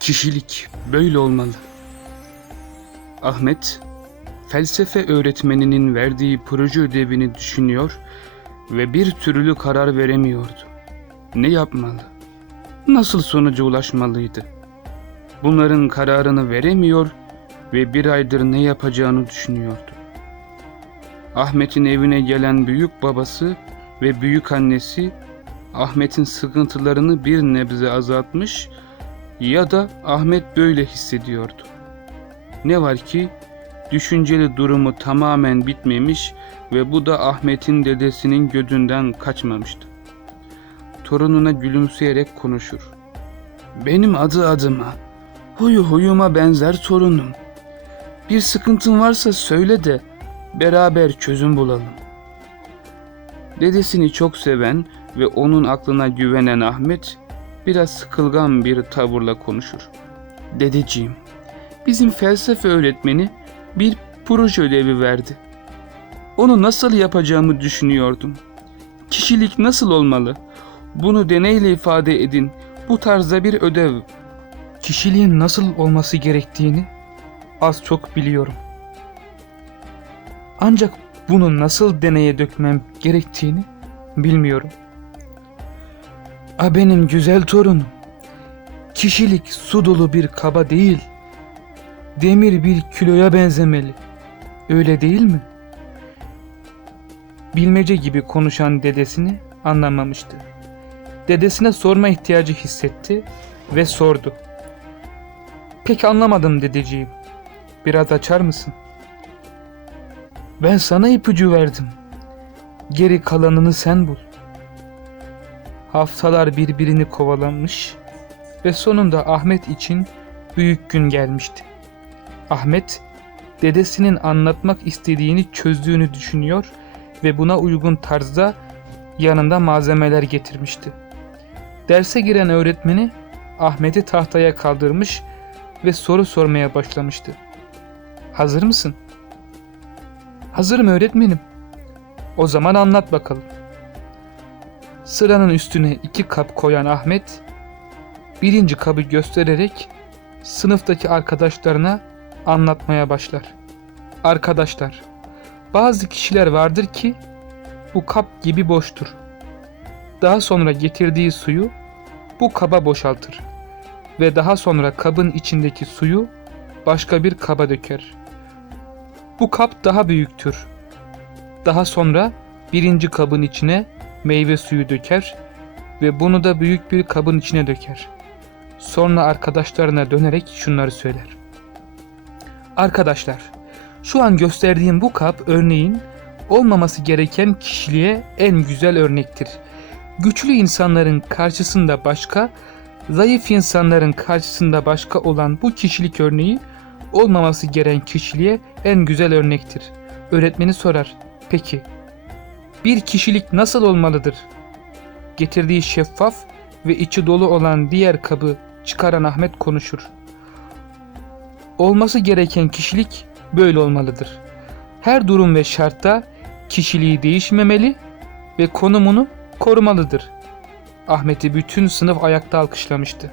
Kişilik böyle olmalı. Ahmet, felsefe öğretmeninin verdiği proje ödevini düşünüyor ve bir türlü karar veremiyordu. Ne yapmalı? Nasıl sonuca ulaşmalıydı? Bunların kararını veremiyor ve bir aydır ne yapacağını düşünüyordu. Ahmet'in evine gelen büyük babası ve büyük annesi Ahmet'in sıkıntılarını bir nebze azaltmış ya da Ahmet böyle hissediyordu. Ne var ki düşünceli durumu tamamen bitmemiş ve bu da Ahmet'in dedesinin gözünden kaçmamıştı. Torununa gülümseyerek konuşur. Benim adı adıma, huyu huyuma benzer torunum. Bir sıkıntın varsa söyle de beraber çözüm bulalım. Dedesini çok seven ve onun aklına güvenen Ahmet biraz sıkılgan bir tavırla konuşur. Dedeciğim, bizim felsefe öğretmeni bir proje ödevi verdi. Onu nasıl yapacağımı düşünüyordum. Kişilik nasıl olmalı? Bunu deneyle ifade edin. Bu tarzda bir ödev. Kişiliğin nasıl olması gerektiğini az çok biliyorum. Ancak bunu nasıl deneye dökmem gerektiğini bilmiyorum. A benim güzel torunum. Kişilik su dolu bir kaba değil. Demir bir kiloya benzemeli. Öyle değil mi? Bilmece gibi konuşan dedesini anlamamıştı. Dedesine sorma ihtiyacı hissetti ve sordu. Pek anlamadım dedeciğim. Biraz açar mısın? Ben sana ipucu verdim. Geri kalanını sen bul. Haftalar birbirini kovalamış ve sonunda Ahmet için büyük gün gelmişti. Ahmet, dedesinin anlatmak istediğini çözdüğünü düşünüyor ve buna uygun tarzda yanında malzemeler getirmişti. Derse giren öğretmeni Ahmet'i tahtaya kaldırmış ve soru sormaya başlamıştı. Hazır mısın? Hazırım öğretmenim. O zaman anlat bakalım. Sıranın üstüne iki kap koyan Ahmet, birinci kabı göstererek sınıftaki arkadaşlarına anlatmaya başlar. Arkadaşlar, bazı kişiler vardır ki bu kap gibi boştur. Daha sonra getirdiği suyu bu kaba boşaltır ve daha sonra kabın içindeki suyu başka bir kaba döker. Bu kap daha büyüktür. Daha sonra birinci kabın içine meyve suyu döker ve bunu da büyük bir kabın içine döker. Sonra arkadaşlarına dönerek şunları söyler. Arkadaşlar, şu an gösterdiğim bu kap örneğin olmaması gereken kişiliğe en güzel örnektir. Güçlü insanların karşısında başka, zayıf insanların karşısında başka olan bu kişilik örneği olmaması gereken kişiliğe en güzel örnektir. Öğretmeni sorar. Peki, bir kişilik nasıl olmalıdır? Getirdiği şeffaf ve içi dolu olan diğer kabı çıkaran Ahmet konuşur. Olması gereken kişilik böyle olmalıdır. Her durum ve şartta kişiliği değişmemeli ve konumunu korumalıdır. Ahmet'i bütün sınıf ayakta alkışlamıştı.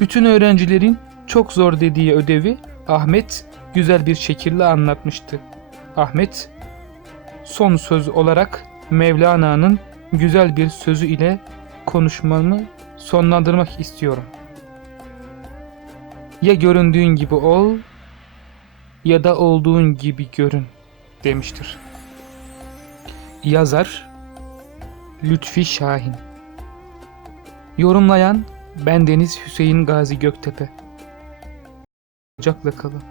Bütün öğrencilerin çok zor dediği ödevi Ahmet güzel bir şekilde anlatmıştı. Ahmet son söz olarak Mevlana'nın güzel bir sözü ile konuşmamı sonlandırmak istiyorum. Ya göründüğün gibi ol ya da olduğun gibi görün demiştir. Yazar Lütfi Şahin Yorumlayan ben Deniz Hüseyin Gazi Göktepe. Ocakla kalın.